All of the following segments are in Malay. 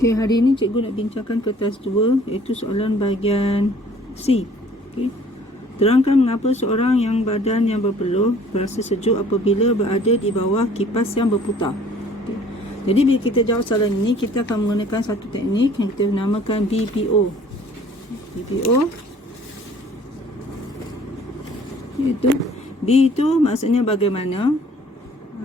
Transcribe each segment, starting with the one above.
Okey, hari ini cikgu nak bincangkan kertas 2 iaitu soalan bahagian C. Okey. Terangkan mengapa seorang yang badan yang berpeluh berasa sejuk apabila berada di bawah kipas yang berputar. Okay. Jadi bila kita jawab soalan ini, kita akan menggunakan satu teknik yang kita namakan BPO. BPO iaitu B itu maksudnya bagaimana.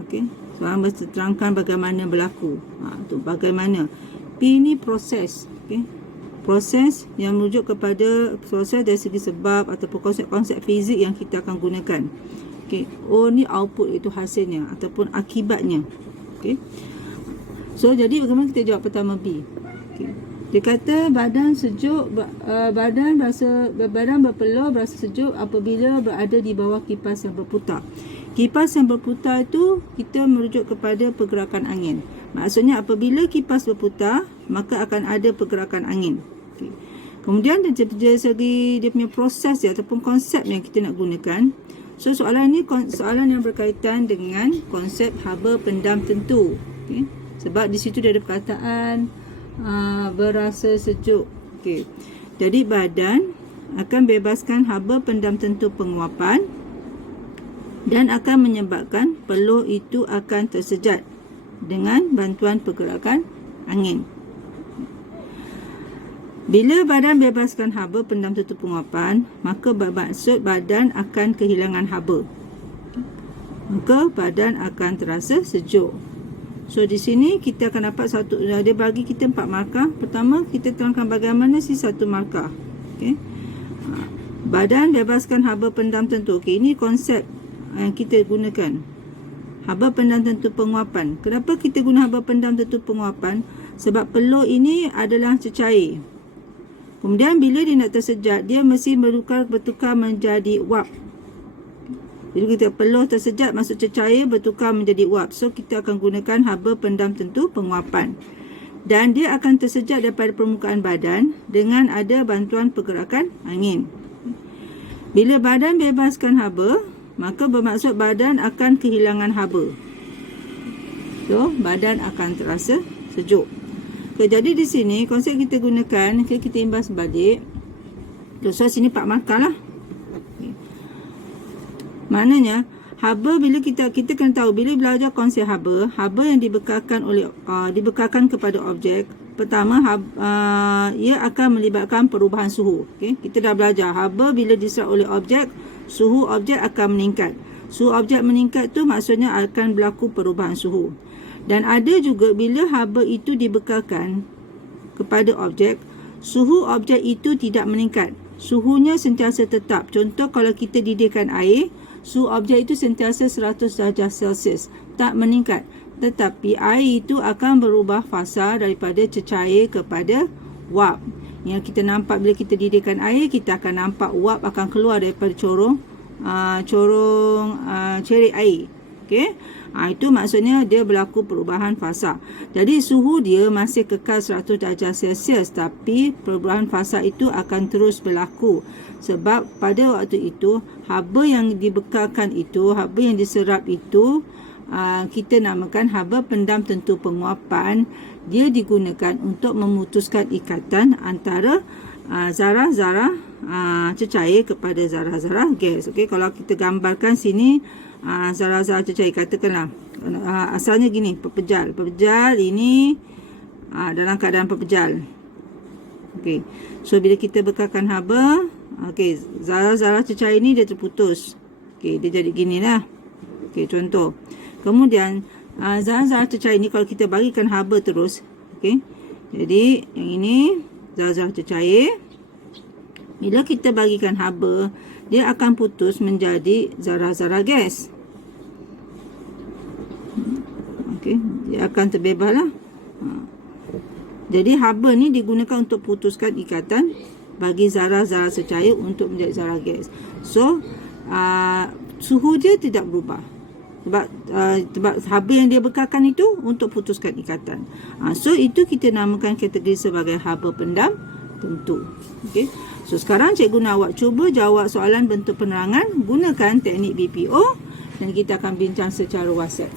Okey. Soalan terangkan bagaimana berlaku. Tu bagaimana. P ni proses, okay? Proses yang merujuk kepada proses dari segi sebab ataupun konsep-konsep fizik yang kita akan gunakan. Okay. O ni output, itu hasilnya ataupun akibatnya. Okay. So jadi bagaimana kita jawab pertama B? Okay. Dia kata badan sejuk, badan berpeluh berasa sejuk apabila berada di bawah kipas yang berputar. Kipas yang berputar itu kita merujuk kepada pergerakan angin. Maksudnya apabila kipas berputar, maka akan ada pergerakan angin. Okay. Kemudian dari segi dia punya proses dia, ataupun konsep yang kita nak gunakan. So soalan ini soalan yang berkaitan dengan konsep haba pendam tentu. Okay. Sebab di situ dia ada perkataan berasa sejuk. Okay. Jadi badan akan bebaskan haba pendam tentu penguapan dan akan menyebabkan peluh itu akan tersejat dengan bantuan pergerakan angin. Bila badan bebaskan haba pendam tentu penguapan, maka bermaksud badan akan kehilangan haba. Maka badan akan terasa sejuk. So di sini kita akan dapat satu, dia bagi kita 4 markah. Pertama, kita terangkan bagaimana si satu markah. Okey. Badan bebaskan haba pendam tentu. Okey, ini konsep yang kita gunakan. Haba pendam tentu penguapan. Kenapa kita guna haba pendam tentu penguapan? Sebab peluh ini adalah cecair. Kemudian bila dia nak tersejat, dia mesti bertukar menjadi uap. Jadi kita peluh tersejat masuk cecair bertukar menjadi uap. So kita akan gunakan haba pendam tentu penguapan. Dan dia akan tersejat daripada permukaan badan dengan ada bantuan pergerakan angin. Bila badan bebaskan haba, maka bermaksud badan akan kehilangan haba. So, badan akan terasa sejuk. Okay, jadi di sini konsep kita gunakan, okay, kita imbas balik. So, sini 4 markah lah. Okay. Maknanya, haba bila kita kena tahu, bila belajar konsep haba yang dibekalkan kepada objek. Pertama, ia akan melibatkan perubahan suhu. Okay? Kita dah belajar haba bila diserap oleh objek, suhu objek akan meningkat. Suhu objek meningkat tu maksudnya akan berlaku perubahan suhu. Dan ada juga bila haba itu dibekalkan kepada objek, suhu objek itu tidak meningkat. Suhunya sentiasa tetap. Contoh kalau kita didihkan air, suhu objek itu sentiasa 100 darjah Celsius, tak meningkat. Tetapi air itu akan berubah fasa daripada cecair kepada uap. Yang kita nampak bila kita didihkan air, kita akan nampak uap akan keluar daripada corong cerik air. Okey. Itu maksudnya dia berlaku perubahan fasa. Jadi suhu dia masih kekal 100 darjah Celsius, tapi perubahan fasa itu akan terus berlaku. Sebab pada waktu itu haba yang dibekalkan itu, haba yang diserap itu, kita namakan haba pendam tentu penguapan. Dia digunakan untuk memutuskan ikatan antara zarah-zarah cecair kepada zarah-zarah gas. Okey, kalau kita gambarkan sini zarah-zarah cecair, katakanlah asalnya gini, pepejal ini dalam keadaan pepejal. Okey, so bila kita bekalkan haba, okey, zarah-zarah cecair ini dia terputus. Okey, dia jadi gini lah. Okey, contoh. Kemudian zarah-zarah cecair ini kalau kita bagikan haba terus, okey. Jadi yang ini zarah-zarah cecair. Bila kita bagikan haba, dia akan putus menjadi zarah-zarah gas. Okey, dia akan terbebaslah. Jadi haba ni digunakan untuk putuskan ikatan bagi zarah-zarah cecair untuk menjadi zarah gas. So suhu dia tidak berubah. Sebab haba yang dia bekalkan itu untuk putuskan ikatan. So itu kita namakan kategori sebagai haba pendam tentu. Okey. So sekarang cikgu nak awak cuba jawab soalan bentuk penerangan gunakan teknik BPO dan kita akan bincang secara WhatsApp.